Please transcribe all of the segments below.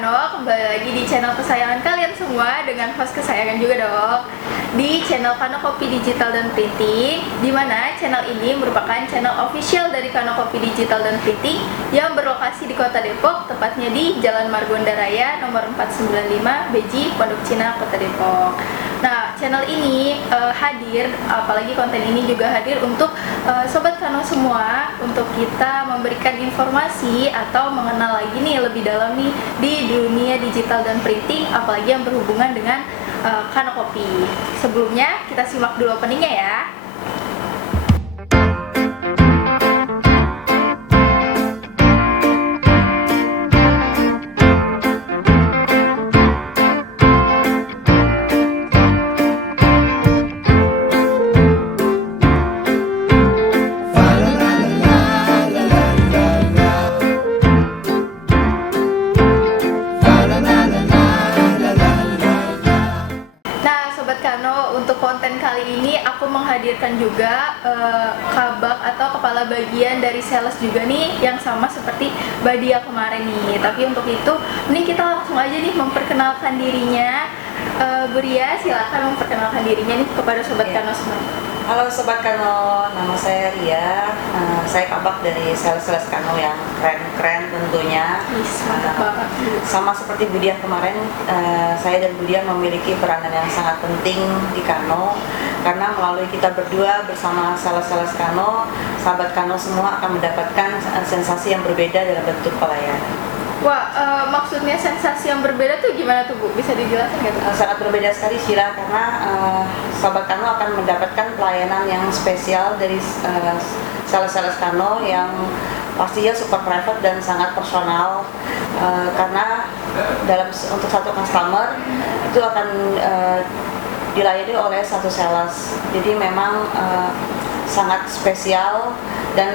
Kano, kembali lagi di channel kesayangan kalian semua dengan host kesayangan juga dong, di channel Kano Kopi Digital dan Printing, di mana channel ini merupakan channel official dari Kano Kopi Digital dan Printing yang berlokasi di Kota Depok, tepatnya di Jalan Margonda Raya nomor 495 Beji, Pondok Cina, Kota Depok. Nah, channel ini hadir, apalagi konten ini juga hadir untuk Sobat Kano semua, untuk kita memberikan informasi atau mengenal lagi nih lebih dalam nih di dunia digital dan printing, apalagi yang berhubungan dengan Kano Kopi. Sebelumnya kita simak dulu openingnya ya. Untuk konten kali ini aku menghadirkan juga kabak atau kepala bagian dari sales juga nih, yang sama seperti Badia kemarin nih. Tapi untuk itu, ini kita langsung aja nih memperkenalkan dirinya. Bu Ria, silakan memperkenalkan dirinya nih kepada Sobat Kano semua. Halo Sobat Kano, nama saya Ria. Saya kabak dari sales Kano yang keren-keren tentunya. Sama seperti Budia kemarin, saya dan Budia memiliki peranan yang sangat penting di Kano, karena melalui kita berdua bersama sales Kano, sahabat Kano semua akan mendapatkan sensasi yang berbeda dalam bentuk pelayanan. Wah, maksudnya sensasi yang berbeda tuh gimana tuh Bu? Bisa dijelaskan nggak tuh? Sangat berbeda sekali Sheila, karena Sobat Kano akan mendapatkan pelayanan yang spesial dari sales Kano yang pastinya super private dan sangat personal, karena untuk satu customer itu akan dilayani oleh satu sales. Jadi memang sangat spesial, dan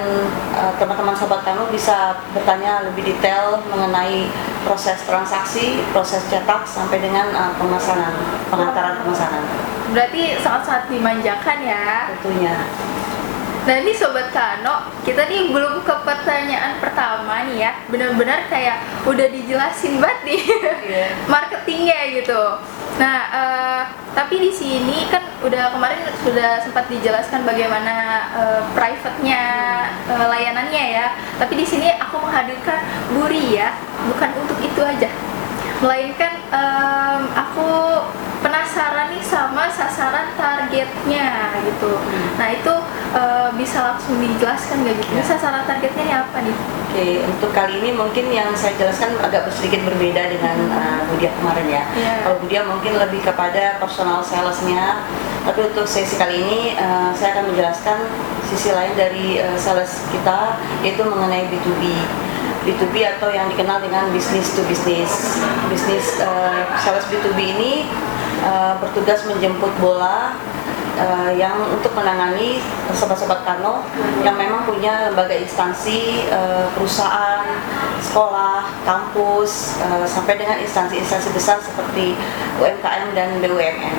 teman-teman Sobat Kano bisa bertanya lebih detail mengenai proses transaksi, proses cetak sampai dengan pengantaran pemesanan. Berarti sangat-sangat dimanjakan ya. Tentunya. Nah ini Sobat Kano, kita nih belum ke pertanyaan pertama nih ya. Benar-benar kayak udah dijelasin banget nih marketingnya gitu. Nah, tapi di sini kan kemarin sudah sempat dijelaskan bagaimana private-nya layanannya ya. Tapi di sini aku menghadirkan Bu Ria bukan untuk itu aja, melainkan aku penasaran nih sama sasaran targetnya gitu. Nah itu bisa langsung dijelaskan nggak gitu? Ini sasaran targetnya ini apa nih? Oke, untuk kali ini mungkin yang saya jelaskan agak sedikit berbeda dengan Budia kemarin ya. Kalau Budia mungkin lebih kepada personal salesnya, tapi untuk sesi kali ini saya akan menjelaskan sisi lain dari sales kita, yaitu mengenai B2B atau yang dikenal dengan business to business. Sales B2B ini bertugas menjemput bola yang untuk menangani sobat-sobat Kano yang memang punya lembaga instansi, perusahaan, sekolah, kampus, sampai dengan instansi-instansi besar seperti UMKM dan BUMN.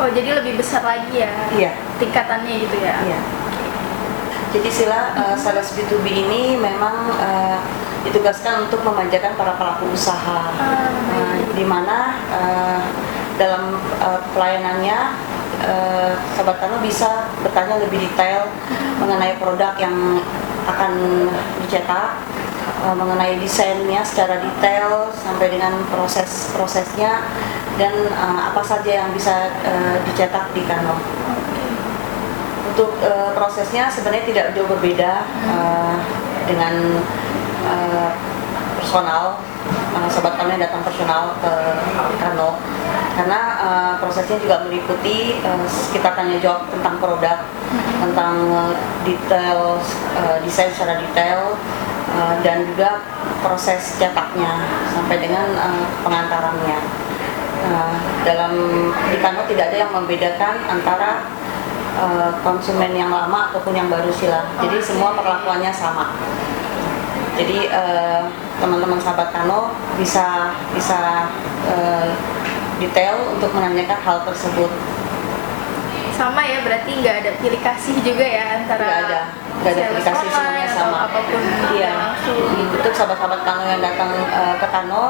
Oh, jadi lebih besar lagi ya? Iya. Tingkatannya gitu ya? Iya. Jadi sila sales B2B ini memang ditugaskan untuk memanjakan para pelaku usaha, di mana dalam pelayanannya Sobat Kano bisa bertanya lebih detail mengenai produk yang akan dicetak, mengenai desainnya secara detail sampai dengan prosesnya, dan apa saja yang bisa dicetak di Kano. Untuk prosesnya sebenarnya tidak jauh berbeda dengan personal, Sobat Kano yang datang personal ke Kano, karena prosesnya juga meliputi kita tanya jawab tentang produk, tentang detail, desain secara detail, dan juga proses cetaknya sampai dengan pengantarannya. Di Kano tidak ada yang membedakan antara konsumen yang lama ataupun yang baru sila. Jadi semua perlakuannya sama. Jadi teman-teman sahabat Kano bisa detail untuk menanyakan hal tersebut. Sama ya, berarti nggak ada pilih kasih juga ya antara nggak ada sales aplikasi, online semuanya atau sama. apapun Iya. yang langsung gitu. Untuk sahabat-sahabat Kano yang datang ke Kano,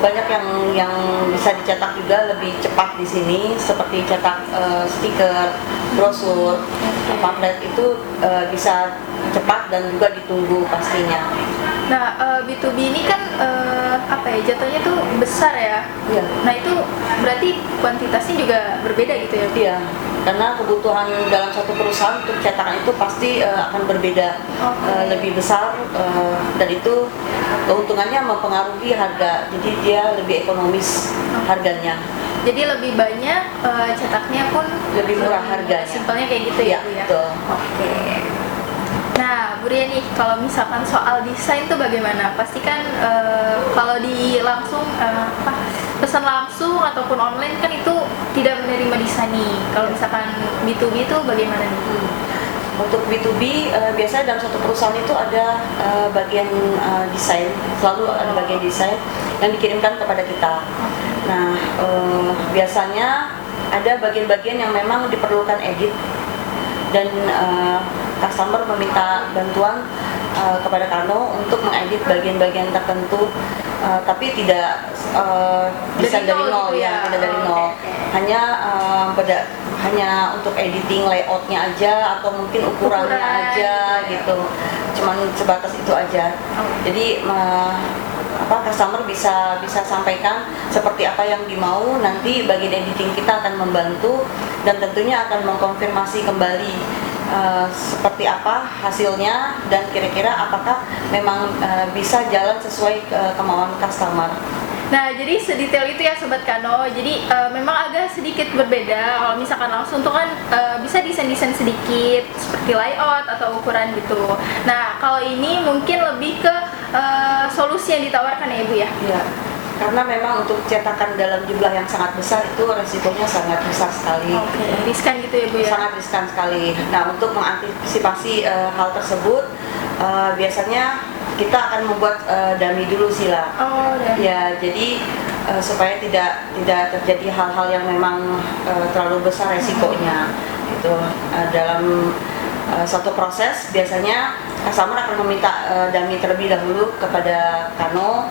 banyak yang bisa dicetak juga lebih cepat di sini, seperti cetak stiker, brosur, pamflet itu bisa cepat dan juga ditunggu pastinya. Nah, B2B ini kan apa ya, jatuhnya tuh besar ya. Iya. Nah, itu berarti kuantitasnya juga berbeda gitu ya? Iya, karena kebutuhan dalam satu perusahaan untuk cetakan itu pasti akan berbeda, lebih besar, dan itu keuntungannya mempengaruhi harga, jadi dia lebih ekonomis harganya. Jadi lebih banyak cetaknya pun Lebih murah harganya. Simpelnya kayak gitu Iya, ya, Bu ya? betul. Oke. Nah, Bu Ria nih, kalau misalkan soal desain tuh bagaimana? Pasti kan kalau di langsung pesan langsung ataupun online kan itu tidak menerima desain nih. Kalau misalkan B2B itu bagaimana nih? Untuk B2B biasanya dalam satu perusahaan itu ada bagian desain, selalu ada bagian desain yang dikirimkan kepada kita. Nah, biasanya ada bagian-bagian yang memang diperlukan edit dan customer meminta bantuan kepada Kano untuk mengedit bagian-bagian tertentu, tapi tidak desain dari nol gitu ya, tidak dari nol. Hanya untuk editing layoutnya aja atau mungkin ukurannya aja gitu, cuman sebatas itu aja. Jadi customer bisa sampaikan seperti apa yang dimau, nanti bagian editing kita akan membantu dan tentunya akan mengkonfirmasi kembali seperti apa hasilnya dan kira-kira apakah memang bisa jalan sesuai kemauan customer. Nah, jadi sedetail itu ya Sobat Kano. Jadi memang agak sedikit berbeda. Kalau misalkan langsung tuh kan bisa desain-desain sedikit seperti layout atau ukuran gitu. Nah, kalau ini mungkin lebih ke solusi yang ditawarkan ya Ibu ya? Iya, karena memang untuk cetakan dalam jumlah yang sangat besar itu resikonya sangat besar sekali. Oke, riskan gitu ya Bu ya? Sangat riskan sekali. Nah, untuk mengantisipasi hal tersebut, biasanya kita akan membuat dummy dulu sih lah. Oh, ya, jadi supaya tidak terjadi hal-hal yang memang terlalu besar resikonya. Itu dalam satu proses biasanya customer akan meminta dummy terlebih dahulu kepada Kano,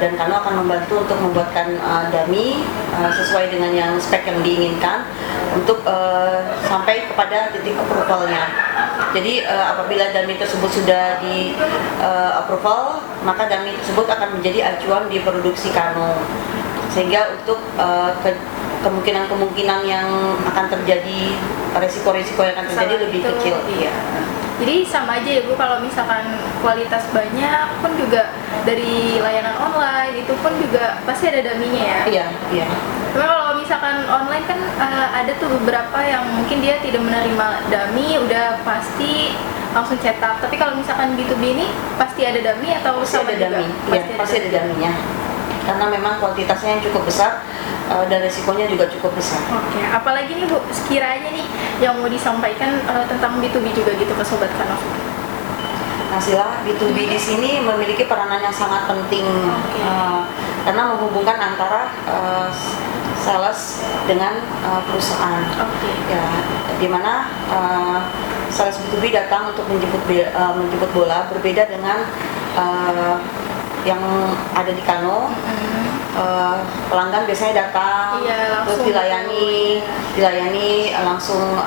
dan Kano akan membantu untuk membuatkan dummy sesuai dengan yang spek yang diinginkan untuk sampai kepada titik approvalnya. Jadi apabila dummy tersebut sudah di approval, maka dummy tersebut akan menjadi acuan di produksi Kano, sehingga untuk kemungkinan yang akan terjadi, resiko-resiko yang akan terjadi lebih kecil. Iya. Jadi sama aja ya Bu, kalau misalkan kualitas banyak pun juga dari layanan online itu pun juga pasti ada dummy-nya ya. Iya, iya. Cuma kalau misalkan online kan ada tuh beberapa yang mungkin dia tidak menerima dummy, udah pasti langsung cetak. Tapi kalau misalkan B2B ini pasti ada dummy atau pasti sama ada juga? dummy. Iya, pasti ada dummy-nya. Karena memang kuantitasnya yang cukup besar dan resikonya juga cukup besar. Oke, apalagi nih Bu, sekiranya nih yang mau disampaikan tentang B2B juga gitu ke Sobat Kano? Nah, Sila, B2B di sini memiliki peranan yang sangat penting, karena menghubungkan antara sales dengan perusahaan. Ya, dimana sales B2B datang untuk menjemput bola, berbeda dengan yang ada di Kano. Pelanggan biasanya datang, terus dilayani langsung,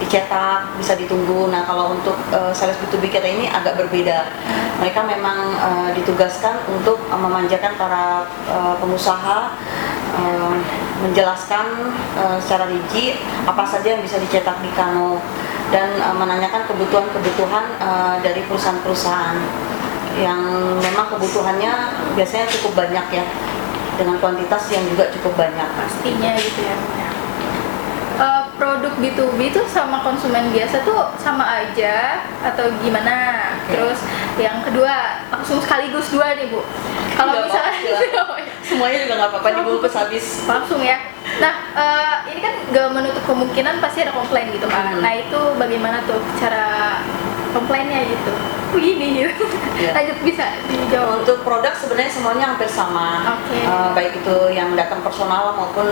dicetak, bisa ditunggu. Nah, kalau untuk sales B2B kita ini agak berbeda. Mereka memang ditugaskan untuk memanjakan para pengusaha, menjelaskan secara rinci apa saja yang bisa dicetak di Kano, dan menanyakan kebutuhan-kebutuhan dari perusahaan-perusahaan yang memang kebutuhannya biasanya cukup banyak ya, dengan kuantitas yang juga cukup banyak. Pastinya gitu ya. Produk B2B itu sama konsumen biasa tuh sama aja atau gimana? Terus yang kedua, langsung sekaligus dua nih Bu. Kalau misalnya semuanya juga nggak apa-apa dibungkus habis. Langsung ya. Nah, ini kan gak menutup kemungkinan pasti ada komplain gitu kan. Nah, itu bagaimana tuh cara komplainnya gitu? Begini gitu. Ya. Lanjut, bisa dijawab. Untuk produk sebenarnya semuanya hampir sama. Baik itu yang datang personal maupun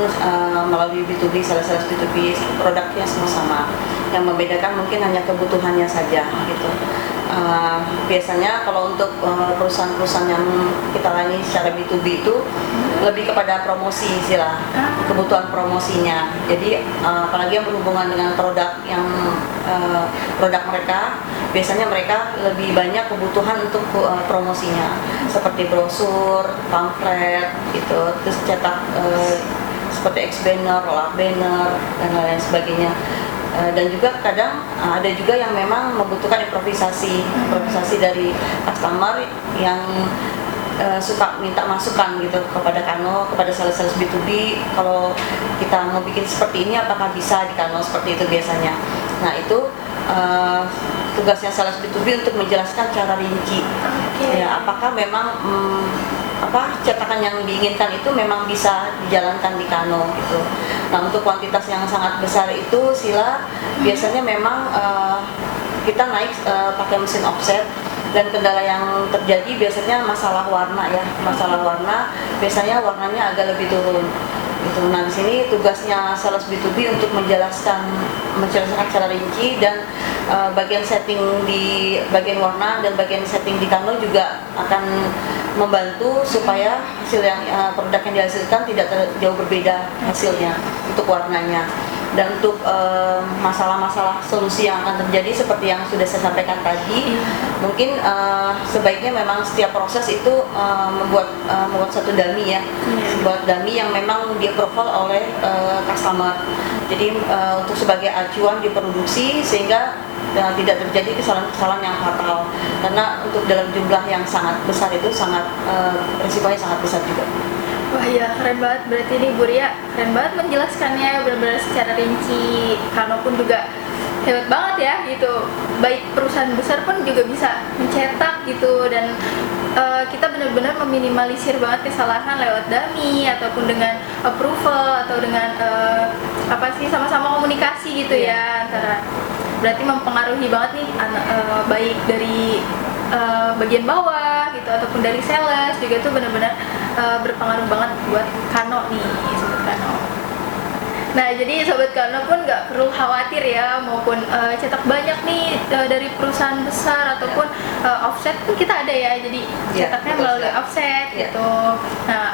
melalui B2B, sales B2B, produknya semua sama. Yang membedakan mungkin hanya kebutuhannya saja gitu. Biasanya kalau untuk perusahaan-perusahaan yang kita layani secara B2B itu lebih kepada promosi istilah, kebutuhan promosinya. Jadi apalagi yang berhubungan dengan produk yang produk mereka, biasanya mereka lebih banyak kebutuhan untuk promosinya, seperti brosur, pamflet gitu, terus cetak seperti X-banner, roll-up banner dan lain sebagainya. Dan juga kadang ada juga yang memang membutuhkan improvisasi dari customer yang suka minta masukan gitu kepada Kano, kepada sales B2B, kalau kita mau bikin seperti ini apakah bisa di Kano, seperti itu biasanya. Nah itu tugasnya sales B2B untuk menjelaskan cara rinci, ya apakah memang cetakan yang diinginkan itu memang bisa dijalankan di Kano gitu. Nah untuk kuantitas yang sangat besar itu Sila biasanya memang kita naik pakai mesin offset, dan kendala yang terjadi biasanya masalah warna ya, masalah warna, biasanya warnanya agak lebih turun gitu. Nah di sini tugasnya sales B2B untuk menjelaskan secara rinci, dan bagian setting di bagian warna dan bagian setting di Kano juga akan membantu supaya hasil yang produk yang dihasilkan tidak jauh berbeda hasilnya untuk warnanya. Dan untuk masalah-masalah solusi yang akan terjadi seperti yang sudah saya sampaikan tadi, mungkin sebaiknya memang setiap proses itu membuat satu dummy ya, buat dummy yang memang di-approve oleh customer. Jadi untuk sebagai acuan di produksi sehingga tidak terjadi kesalahan-kesalahan yang fatal, karena untuk dalam jumlah yang sangat besar itu sangat risikonya sangat besar juga. Wah ya, keren banget berarti ini Bu Ria, keren banget menjelaskannya benar-benar secara rinci. Kano pun juga hebat banget ya gitu, baik perusahaan besar pun juga bisa mencetak gitu, dan kita benar-benar meminimalisir banget kesalahan lewat dummy ataupun dengan approval atau dengan sama-sama komunikasi gitu ya antara, berarti mempengaruhi banget nih baik dari bagian bawah gitu ataupun dari sales juga tuh benar-benar berpengaruh banget buat Kano nih, sobat Kano. Nah jadi sobat Kano pun nggak perlu khawatir ya, maupun cetak banyak nih dari perusahaan besar ataupun offset pun kita ada ya, jadi cetaknya melalui offset gitu. Nah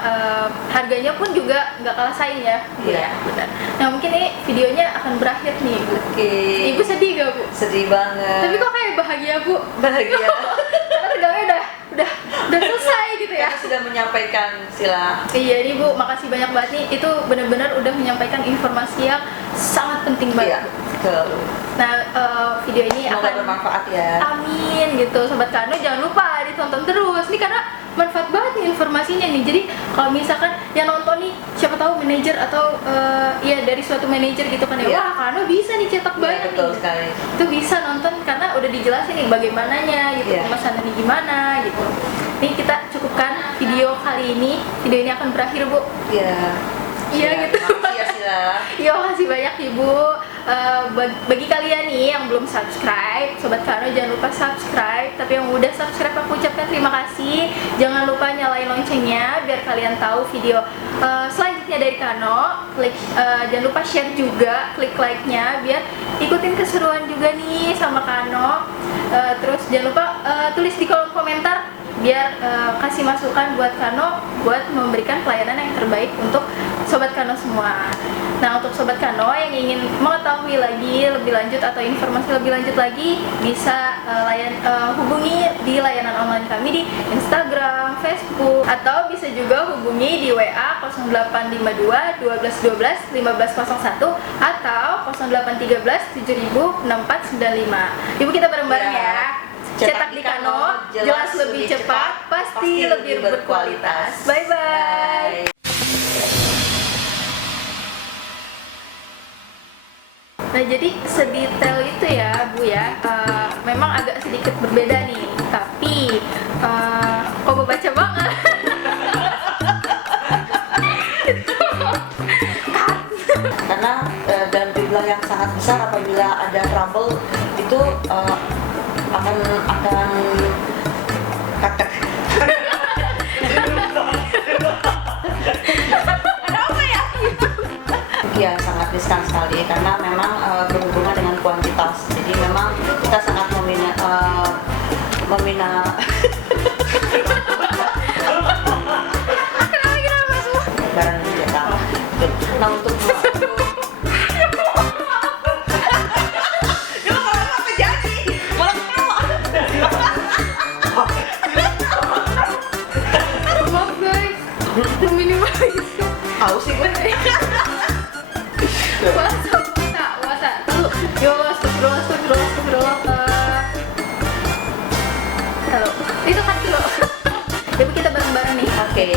harganya pun juga nggak kalah saing ya, Bu ya. Benar. Nah mungkin ini videonya akan berakhir nih Bu. Ibu sedih gak Bu? Sedih banget. Tapi kok kayak bahagia Bu? Bahagia. Karena tegangnya udah selesai gitu ya. Kita sudah menyampaikan Sila. Iya nih Bu, makasih banyak banget nih, itu benar-benar udah menyampaikan informasi yang sangat penting banget. Betul. Nah video ini semoga akan bermanfaat ya. Amin gitu sobat Kano, jangan lupa ditonton terus nih karena manfaat banget nih informasinya nih. Jadi kalau misalkan yang nonton nih siapa tahu manajer atau ya dari suatu manajer gitu kan ya, wah Kano bisa nih cetak banyak betul nih. Sekali. Itu bisa nonton karena udah dijelasin nih bagaimananya gitu, pemesanannya gimana gitu. Nih kita cukupkan video kali ini. Video ini akan berakhir Bu. Iya gitu. Iya Sila. Iya, makasih banyak Ibu. Bagi kalian nih yang belum subscribe, sobat Kano jangan lupa subscribe. Tapi yang udah subscribe aku ucapkan terima kasih. Jangan lupa nyalain loncengnya biar kalian tahu video selanjutnya dari Kano. Jangan lupa share juga, klik like-nya biar ikutin keseruan juga nih sama Kano. Terus jangan lupa tulis di kolom komentar biar kasih masukan buat Kano buat memberikan pelayanan yang terbaik untuk sobat Kano semua. Nah untuk sobat Kano yang ingin mengetahui lagi lebih lanjut atau informasi lebih lanjut lagi, bisa hubungi di layanan online kami di Instagram, Facebook, atau bisa juga hubungi di WA 0852 12 12 1501 atau 0813 7000 6495. Ibu kita bareng-bareng ya. Cetak di Kano, jelas lebih cepat, pasti lebih berkualitas. Bye-bye. Nah jadi sedetail itu ya Bu ya, memang agak sedikit berbeda nih, tapi kok baca banget. Karena dalam jumlah yang sangat besar apabila ada trouble itu akan kakak. Ya sangat riskan sekali karena memang berhubungan dengan kuantitas Ya Allah, astagfirullah, astagfirullah, astagfirullah, Kak. Halo, itu kan dulu. Tapi kita bareng-bareng nih. Oke.